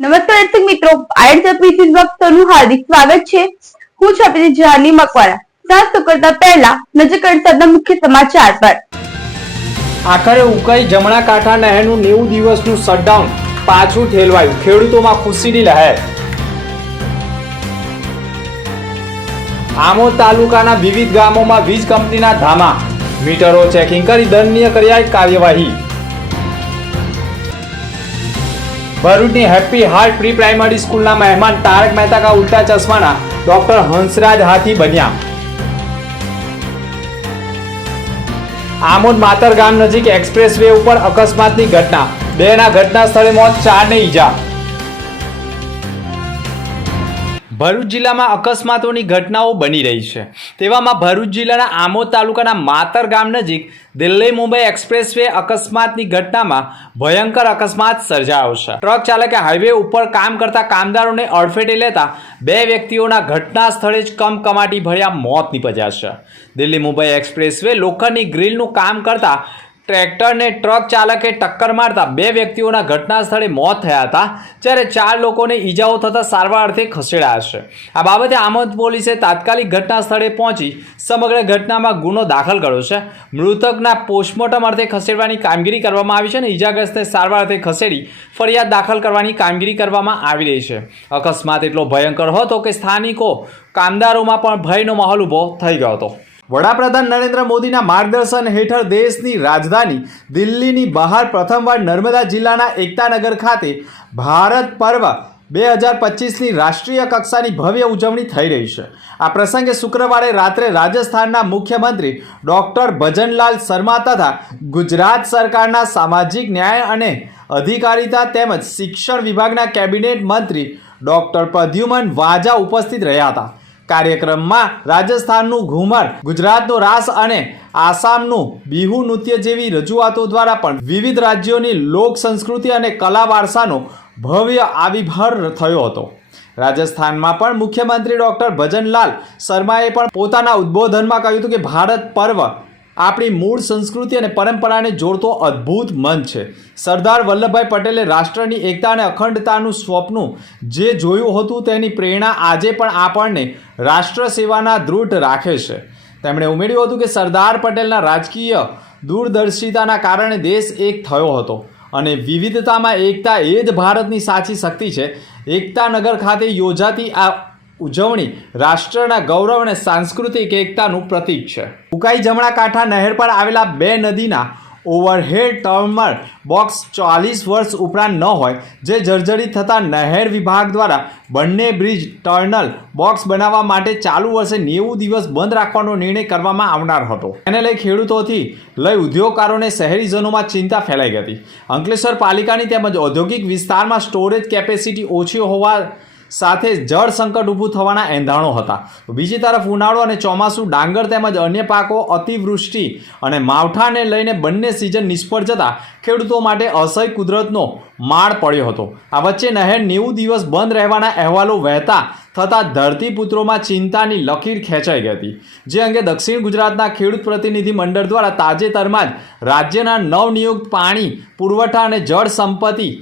નમસ્કાર દર્શક મિત્રો, આઈએનએસ વક્તનું હાર્દિક સ્વાગત છે। હું છું આપણી જાની મકવાણા। સાત કરતા પહેલા નજર કરતા મુખ્ય સમાચાર પર। આખરે ઉકાઈ જમણા કાંઠા નહેરનું 90 દિવસનું શટડાઉન પાછું ઠેલવાયું, ખેડૂતોમાં ખુશીની લહેર। આમોદ તાલુકાના વિવિધ ગામોમાં વીજ કંપનીના ધામા, મીટરો ચેકિંગ કરી દંડનીય કર્યા કાર્યવાહી। ભરૂચની હેપી હાર્ટ પ્રી પ્રાઇમરી સ્કૂલના મહેમાન તારક મહેતા કા ઉલ્ટા ચશ્માના ડોક્ટર હંસરાજ હાથી બન્યા। આમોદ માતર ગામ નજીક એક્સપ્રેસ વે ઉપર અકસ્માતની ઘટના, 2ના ઘટના સ્થળે મોત, 4ને ઈજા। ભરૂચ જિલ્લામાં અકસ્માતોની ઘટનાઓ બની રહી છે, તેવામાં ભરૂચ જિલ્લાના આમોદ તાલુકાના માતર ગામ નજીક દિલ્હી મુંબઈ એક્સપ્રેસ વે અકસ્માતની ઘટનામાં ભયંકર અકસ્માત સર્જાયો છે। ટ્રક ચાલકે હાઈવે ઉપર કામ કરતા કામદારોને અડફેટે લેતા 2 વ્યક્તિઓના ઘટના સ્થળે જ કમકમાટી ભર્યા મોત નીપજ્યા છે। દિલ્હી મુંબઈ એક્સપ્રેસ વે લોખંડની ગ્રીલનું કામ કરતા ટ્રેક્ટરને ટ્રક ચાલકે ટક્કર મારતા 2 વ્યક્તિઓના ઘટના સ્થળે મોત થયા હતા, જ્યારે 4 લોકોને ઈજાઓ થતા સારવાર અર્થે ખસેડાયા છે। આ બાબતે આમોદ પોલીસે તાત્કાલિક ઘટના સ્થળે પહોંચી સમગ્ર ઘટનામાં ગુનો દાખલ કર્યો છે। મૃતકના પોસ્ટમોર્ટમ અર્થે ખસેડવાની કામગીરી કરવામાં આવી છે અને ઈજાગ્રસ્તને સારવાર અર્થે ખસેડી ફરિયાદ દાખલ કરવાની કામગીરી કરવામાં આવી રહી છે। અકસ્માત એટલો ભયંકર હતો કે સ્થાનિકો કામદારોમાં પણ ભયનો માહોલ ઊભો થઈ ગયો હતો। વડાપ્રધાન નરેન્દ્ર મોદીના માર્ગદર્શન હેઠળ દેશની રાજધાની દિલ્હીની બહાર પ્રથમવાર નર્મદા જિલ્લાના એકતાનગર ખાતે ભારત પર્વ 2025ની રાષ્ટ્રીય કક્ષાની ભવ્ય ઉજવણી થઈ રહી છે। આ પ્રસંગે શુક્રવારે રાત્રે રાજસ્થાનના મુખ્યમંત્રી ડોક્ટર ભજનલાલ શર્મા તથા ગુજરાત સરકારના સામાજિક ન્યાય અને અધિકારિતા તેમજ શિક્ષણ વિભાગના કેબિનેટ મંત્રી ડોક્ટર પ્રદ્યુમન વાજા ઉપસ્થિત રહ્યા હતા। કાર્યક્રમમાં રાજસ્થાનનું ઘુમર, ગુજરાતનો રાસ અને આસામનું બિહુ નૃત્ય જેવી રજૂઆતો દ્વારા પણ વિવિધ રાજ્યોની લોક સંસ્કૃતિ અને કલા વારસાનો ભવ્ય આવિર્ભાવ થયો હતો। રાજસ્થાનમાં પણ મુખ્યમંત્રી ડોક્ટર ભજનલાલ શર્માએ પણ પોતાના ઉદ્બોધનમાં કહ્યું હતું કે ભારત પર્વ આપણી મૂળ સંસ્કૃતિ અને પરંપરાને જોડતો અદ્ભુત મંચ છે। સરદાર વલ્લભભાઈ પટેલે રાષ્ટ્રની એકતા અને અખંડતાનું સ્વપ્ન જે જોયું હતું તેની પ્રેરણા આજે પણ આપણને રાષ્ટ્ર સેવાના દૃઢ રાખે છે। તેમણે ઉમેર્યું હતું કે સરદાર પટેલના રાજકીય દૂરદર્શિતાના કારણે દેશ એક થયો હતો અને વિવિધતામાં એકતા એ જ ભારતની સાચી શક્તિ છે। એકતાનગર ખાતે યોજાતી આ ઉજવણી રાષ્ટ્રના ગૌરવ અને સાંસ્કૃતિક એકતાનું પ્રતીક છે। ઉકાઈ જમણા કાંઠા નહેર પર આવેલા 2 નદીના ઓવરહેડ ટર્મર બોક્સ 40 વર્ષ ઉપરાંત ન હોય, જે જર્જરિત થતાં નહેર વિભાગ દ્વારા બંને બ્રિજ ટર્નલ બોક્સ બનાવવા માટે ચાલુ વર્ષે 90 દિવસ બંધ રાખવાનો નિર્ણય કરવામાં આવનાર હતો। તેને લઈ ખેડૂતોથી લઈ ઉદ્યોગકારોને શહેરીજનોમાં ચિંતા ફેલાઈ ગઈ હતી। અંકલેશ્વર પાલિકાની તેમજ ઔદ્યોગિક વિસ્તારમાં સ્ટોરેજ કેપેસિટી ઓછી હોવા સાથે જળ સંકટ ઊભું થવાના એંધાણો હતા। બીજી તરફ ઉનાળો અને ચોમાસું ડાંગર તેમજ અન્ય પાકો અતિવૃષ્ટિ અને માવઠાને લઈને બંને સિઝન નિષ્ફળ જતા ખેડૂતો માટે અસહ્ય કુદરતનો માળ પડ્યો હતો। આ વચ્ચે નહેર 90 દિવસ બંધ રહેવાના અહેવાલો વહેતા થતાં ધરતીપુત્રોમાં ચિંતાની લકીર ખેંચાઈ ગઈ હતી, જે અંગે દક્ષિણ ગુજરાતના ખેડૂત પ્રતિનિધિ મંડળ દ્વારા તાજેતરમાં જ રાજ્યના નવનિયુક્ત પાણી પુરવઠા અને જળ સંપત્તિ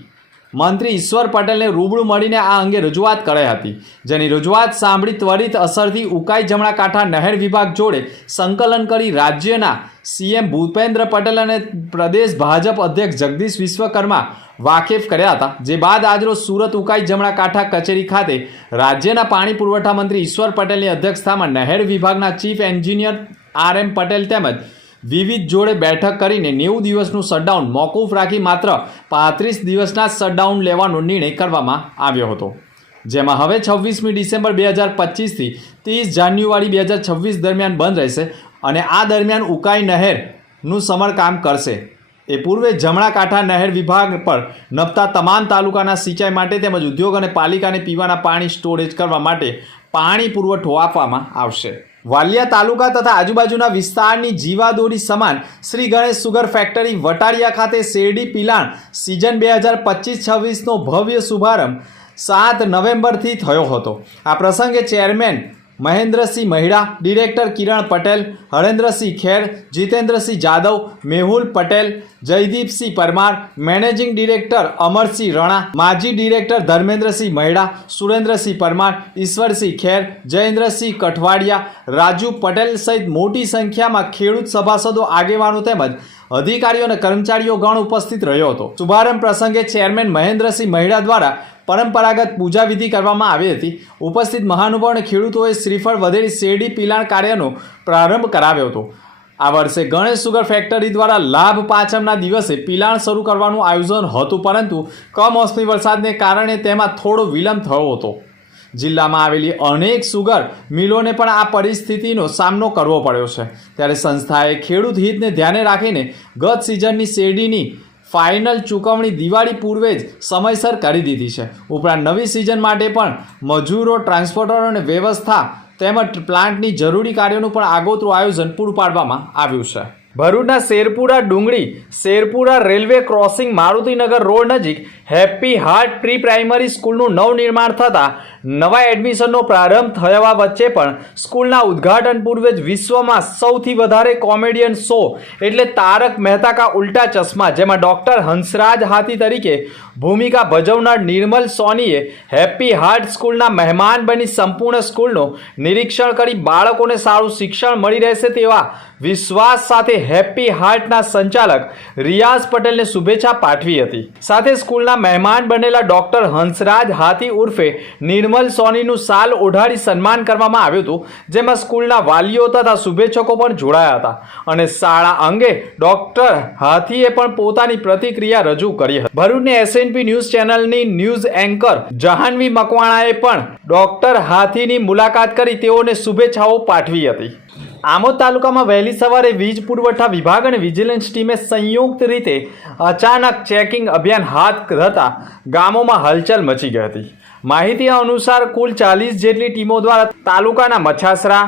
મંત્રી ઈશ્વર પટેલને રૂબરૂ મળીને આ અંગે રજૂઆત કરાઈ હતી, જેની રજૂઆત સાંભળી ત્વરિત અસરથી ઉકાઈ જમણા કાંઠા નહેર વિભાગ જોડે સંકલન કરી રાજ્યના સીએમ ભૂપેન્દ્ર પટેલ અને પ્રદેશ ભાજપ અધ્યક્ષ જગદીશ વિશ્વકર્મા વાકેફ કર્યા હતા। જે બાદ આજરોજ સુરત ઉકાઈ જમણા કાંઠા કચેરી ખાતે રાજ્યના પાણી પુરવઠા મંત્રી ઈશ્વર પટેલની અધ્યક્ષતામાં નહેર વિભાગના ચીફ એન્જિનિયર RM પટેલ તેમજ વિવિધ જોડે બેઠક કરીને 90 દિવસનું શટડાઉન મોકૂફ રાખી માત્ર 35 દિવસના શટડાઉન લેવાનો નિર્ણય કરવામાં આવ્યો હતો, જેમાં હવે 26મી ડિસેમ્બર 2025થી 30 જાન્યુઆરી 2026 દરમિયાન બંધ રહેશે અને આ દરમિયાન ઉકાઈ નહેરનું સમારકામ કરશે। એ પૂર્વે જમણા કાંઠા નહેર વિભાગ પર નભતા તમામ તાલુકાના સિંચાઈ માટે તેમજ ઉદ્યોગ અને પાલિકાને પીવાના પાણી સ્ટોરેજ કરવા માટે પાણી પુરવઠો આપવામાં આવશે। વાલિયા તાલુકા તથા આજુબાજુના વિસ્તારની જીવાદોરી સમાન શ્રી ગણેશ સુગર ફેક્ટરી વટાળિયા ખાતે શેરડી પિલાણ સિઝન 2025-26નો ભવ્ય શુભારંભ 7 નવેમ્બરથી થયો હતો। આ પ્રસંગે ચેરમેન મહેન્દ્રસિંહ મહિડા, ડિરેક્ટર કિરણ પટેલ, હરેન્દ્રસિંહ ખેર, જીતેન્દ્રસિંહ જાદવ, મેહુલ પટેલ, જયદીપસિંહ પરમાર, મેનેજિંગ ડિરેક્ટર અમરસિંહ રણા, માજી ડિરેક્ટર ધર્મેન્દ્રસિંહ મહિડા, સુરેન્દ્રસિંહ પરમાર, ઈશ્વરસિંહ ખેર, જયેન્દ્રસિંહ કઠવાડિયા, રાજુ પટેલ સહિત મોટી સંખ્યામાં ખેડૂત સભાસદો, આગેવાનો તેમજ અધિકારીઓ અને કર્મચારીઓ ગણ ઉપસ્થિત રહ્યો હતો. શુભારંભ પ્રસંગે ચેરમેન મહેન્દ્રસિંહ મહિડા દ્વારા પરંપરાગત પૂજા વિધિ કરવામાં આવી હતી. ઉપસ્થિત મહાનુભાવો અને ખેડૂતોએ શ્રીફળ વધેરી શેરડી પિલાણ કાર્યનો પ્રારંભ કરાવ્યો હતો. આ વર્ષે ગણેશ સુગર ફેક્ટરી દ્વારા લાભ પાંચમના દિવસે પિલાણ શરૂ કરવાનું આયોજન હતું, પરંતુ કમોસમી વરસાદને કારણે તેમાં થોડો વિલંબ થયો હતો. જિલ્લામાં આવેલી અનેક સુગર મિલોને પણ આ પરિસ્થિતિનો સામનો કરવો પડ્યો છે. ત્યારે સંસ્થાએ ખેડૂત હિતને ધ્યાને રાખીને ગત સિઝનની શેરડીની ફાઇનલ ચૂકવણી દિવાળી પૂર્વે જ સમયસર કરી દીધી છે. ઉપરાંત નવી સિઝન માટે પણ મજૂરો, ટ્રાન્સપોર્ટરો અને વ્યવસ્થા તેમજ પ્લાન્ટની જરૂરી કાર્યોનું પણ આગોતરું આયોજન પૂરું પાડવામાં આવ્યું છે. ભરૂચના શેરપુરા ડુંગળી Sherpura railway crossing Maruti Nagar road નજીક હેપી હાર્ટ પ્રી પ્રાઇમરી સ્કૂલનું નવનિર્માણ થતાં નવા એડમિશનનો પ્રારંભ થવા વચ્ચે પણ સ્કૂલના ઉદ્ઘાટન પૂર્વે જ વિશ્વમાં સૌથી વધારે કોમેડિયન શો એટલે તારક મહેતા કા ઉલ્ટા ચશ્મા, જેમાં ડૉક્ટર હંસરાજ હાથી તરીકે ભૂમિકા ભજવનાર નિર્મલ સોનીએ હેપી હાર્ટ સ્કૂલના મહેમાન બની સંપૂર્ણ સ્કૂલનું નિરીક્ષણ કરી બાળકોને સારું શિક્ષણ મળી રહેશે તેવા વિશ્વાસ સાથે હેપી હાર્ટના સંચાલક રિયાઝ પટેલને શુભેચ્છા પાઠવી હતી. સાથે સ્કૂલના મહેમાન બનેલા ડૉક્ટર હંસરાજ હાથી ઉર્ફે નિર્મલ સોનીનું શાલ ઓઢાડી સન્માન કરવામાં આવ્યું હતું, જેમાં સ્કૂલના વાલીઓ તથા શુભેચ્છકો પણ જોડાયા હતા. અને શાળા અંગે ડૉક્ટર હાથીએ પણ પોતાની પ્રતિક્રિયા રજૂ કરી હતી. ભરૂચની SNP ન્યૂઝ ચેનલની ન્યૂઝ એન્કર જહાનવી મકવાણાએ પણ ડૉક્ટર હાથીની મુલાકાત કરી તેઓને શુભેચ્છાઓ પાઠવી હતી. આમોદ તાલુકામાં વહેલી સવારે વીજ પુરવઠા વિભાગ અને વિજિલન્સ ટીમે સંયુક્ત રીતે અચાનક ચેકિંગ અભિયાન હાથ ધરતા ગામોમાં હલચલ મચી ગઈ હતી. માહિતી અનુસાર કુલ 40 જેટલી ટીમો દ્વારા તાલુકાના મછાસરા,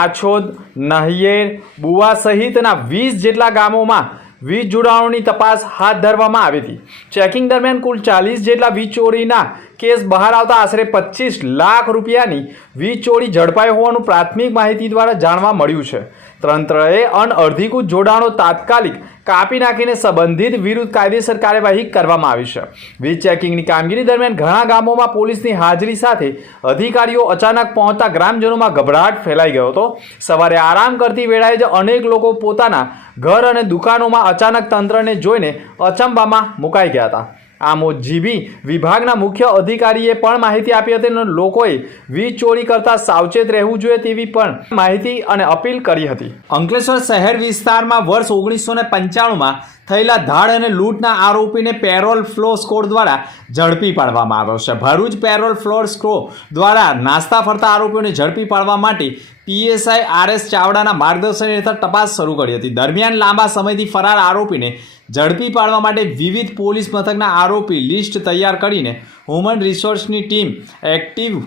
આછોદ, નહિયેર, બુવા સહિતના 20 જેટલા ગામોમાં વીજ જોડાણોની તપાસ હાથ ધરવામાં આવી હતી. ચેકિંગ દરમિયાન કુલ 40 જેટલા વીજ ચોરીના કેસ બહાર આવતા આશરે 25 લાખ રૂપિયાની વીજ ચોરી ઝડપાઈ હોવાનું પ્રાથમિક માહિતી દ્વારા જાણવા મળ્યું છે. તંત્રએ અનઅધિકૃત જોડાણો તાત્કાલિક કાપી નાખીને સંબંધિત વિરુદ્ધ કાયદેસર કાર્યવાહી કરવામાં આવી છે. વીજ ચેકિંગની કામગીરી દરમિયાન ઘણા ગામોમાં પોલીસની હાજરી સાથે અધિકારીઓ અચાનક પહોંચતા ગ્રામજનોમાં ગભરાટ ફેલાઈ ગયો હતો. સવારે આરામ કરતી વેળાએ જ અનેક લોકો પોતાના ઘર અને દુકાનોમાં અચાનક તંત્રને જોઈને અચંબામાં મુકાઈ ગયા હતા. આમોદ જીબી વિભાગના મુખ્ય અધિકારીએ પણ માહિતી આપી હતી અને લોકોએ વીજ ચોરી કરતા સાવચેત રહેવું જોઈએ તેવી પણ માહિતી અને અપીલ કરી હતી. અંકલેશ્વર શહેર વિસ્તારમાં વર્ષ 1995માં થયેલા ધાડ અને લૂંટના આરોપીને પેરોલ ફ્લો સ્કોડ દ્વારા ઝડપી પાડવામાં આવ્યો છે. ભરૂચ પેરોલ ફ્લો સ્કોડ દ્વારા નાસ્તા ફરતા આરોપીઓને ઝડપી પાડવા માટે PSI RS ચાવડાના માર્ગદર્શન હેઠળ તપાસ શરૂ કરી હતી. દરમિયાન લાંબા સમયથી ફરાર આરોપીને ઝડપી પાડવા માટે વિવિધ પોલીસ મથકના આરોપી લિસ્ટ તૈયાર કરીને હ્યુમન રિસોર્સની ટીમ એક્ટિવ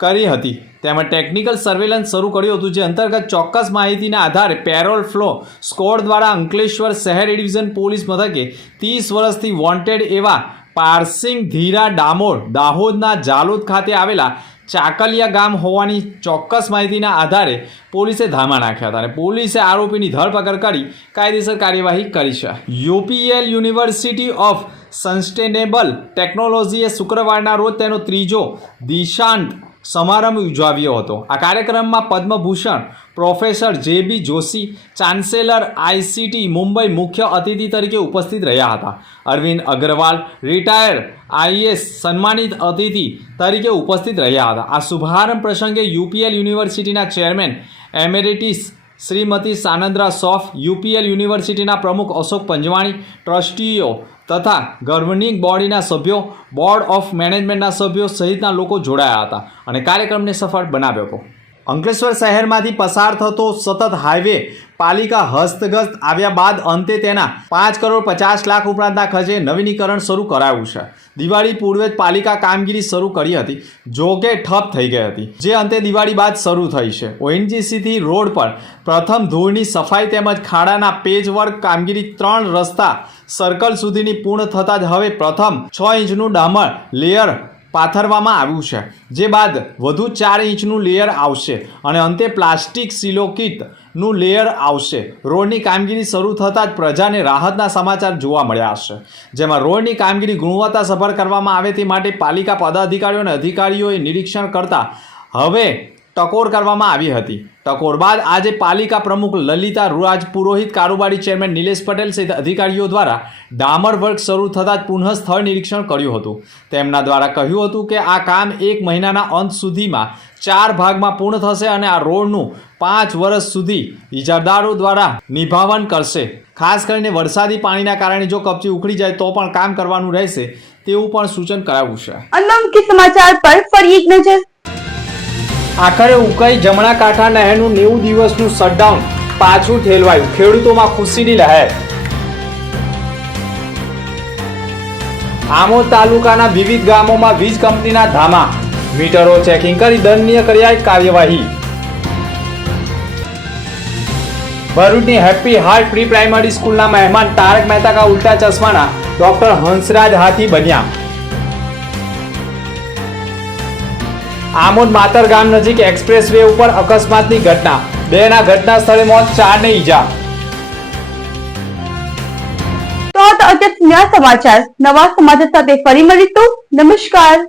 કરી હતી. તેમજ ટેકનિકલ સર્વેલન્સ શરૂ કર્યું હતું, જે અંતર્ગત ચોક્કસ માહિતીના આધારે પેરોલ ફ્લો સ્કોડ દ્વારા અંકલેશ્વર શહેર ડિવિઝન પોલીસ મથકે 30 વર્ષથી વોન્ટેડ એવા પારસિંગ ધીરા ડામોર દાહોદના જાલોદ ખાતે આવેલા ચાકલિયા ગામ હોવાની ચોક્કસ માહિતીના આધારે પોલીસે ધામા નાખ્યા હતા અને પોલીસે આરોપીની ધરપકડ કરી કાયદેસર કાર્યવાહી કરી છે. UPL યુનિવર્સિટી ઓફ સસ્ટેનેબલ ટેકનોલોજીએ શુક્રવારના રોજ તેનો 3જો દીક્ષાંત સમારંભ યોજાવ્યો હતો. આ કાર્યક્રમમાં Padma Bhushan professor JB Joshi, chancellor ICT Mumbai મુખ્ય અતિથિ તરીકે ઉપસ્થિત રહ્યા હતા. અરવિંદ અગ્રવાલ રિટાયર્ડ IAS સન્માનિત અતિથિ તરીકે ઉપસ્થિત રહ્યા હતા. આ શુભારંભ પ્રસંગે UPL યુનિવર્સિટીના ચેરમેન એમેરિટિસ શ્રીમતી સાનંદ્રા સોફ, UPL યુનિવર્સિટીના પ્રમુખ અશોક પંજવાણી, ટ્રસ્ટીઓ તથા ગવર્નિંગ બોડીના સભ્યો, બોર્ડ ઓફ મેનેજમેન્ટના સભ્યો સહિતના લોકો જોડાયા હતા અને કાર્યક્રમને સફળ બનાવ્યો હતો. અંકલેશ્વર શહેરમાંથી પસાર થતો સતત હાઈવે પાલિકા હસ્તગત આવ્યા બાદ અંતે તેના 5,50,00,000 ઉપરાંતના ખર્ચે નવીનીકરણ શરૂ કરાયું છે. દિવાળી પૂર્વે જ પાલિકા કામગીરી શરૂ કરી હતી, જોકે ઠપ થઈ ગઈ હતી, જે અંતે દિવાળી બાદ શરૂ થઈ છે. ONGCથી રોડ પર પ્રથમ ધૂળની સફાઈ તેમજ ખાડાના પેચવર્ક કામગીરી 3 રસ્તા સર્કલ સુધીની પૂર્ણ થતાં જ હવે પ્રથમ 6 ઇંચનું ડામર લેયર પાથરવામાં આવ્યું છે, જે બાદ વધુ 4 ઇંચનું લેયર આવશે અને અંતે પ્લાસ્ટિક સિલોકીટનું લેયર આવશે. રોડની કામગીરી શરૂ થતાં જ પ્રજાને રાહતના સમાચાર જોવા મળ્યા હશે, જેમાં રોડની કામગીરી ગુણવત્તાસભર કરવામાં આવે તે માટે પાલિકા પદાધિકારીઓ અને અધિકારીઓએ નિરીક્ષણ કરતા હવે ટકોર કરવામાં આવી હતી. ટકોર બાદ આજે પાલિકા પ્રમુખ લલિતા રાજપુરોહિત, કારોબારી ચેરમેન નિલેશ પટેલ સહિત અધિકારીઓ દ્વારા ડામર વર્ક શરૂ થતાં જ પુનઃ સ્થળ નિરીક્ષણ કર્યું હતું. તેમના દ્વારા કહ્યું હતું કે આ કામ 1 મહિનાના અંત સુધીમાં 4 ભાગમાં પૂર્ણ થશે અને આ રોડનું 5 વર્ષ સુધી ઇજારદારો દ્વારા નિભાવન કરશે. ખાસ કરીને વરસાદી પાણીના કારણે જો કપચી ઉખડી જાય તો પણ કામ કરવાનું રહેશે તેવું પણ સૂચન કરાવ્યું છે. અન્ય મુખ્ય સમાચાર પર ફરી એક નજર. આખરે ઉકાઈ જમણા કાંઠા નહેરનું 90 દિવસનું શટડાઉન પાછું ઠેલવાયું. ખેડૂતોમાં ખુશીની લહેર. આમોદ તાલુકાના વિવિધ ગામોમાં વીજ કંપનીના ધામા. મીટરો ચેકિંગ કરી દંડનીય કરાઈ કાર્યવાહી. ભરૂચની હેપી હાર્ટ પ્રી પ્રાઇમરી સ્કૂલના મહેમાન તારક મહેતા કા ઉલ્ટા ચશ્માના ડોક્ટર હંસરાજ હાથી બન્યા. આમોદ માતર ગામ નજીક એક્સપ્રેસ વે ઉપર અકસ્માતની ઘટના. 2ના ઘટના સ્થળે મોત, 4ને ઈજા. તો આ હતા અગત્યના સમાચાર. નવા સમાચાર સાથે ફરી મળીશું. નમસ્કાર.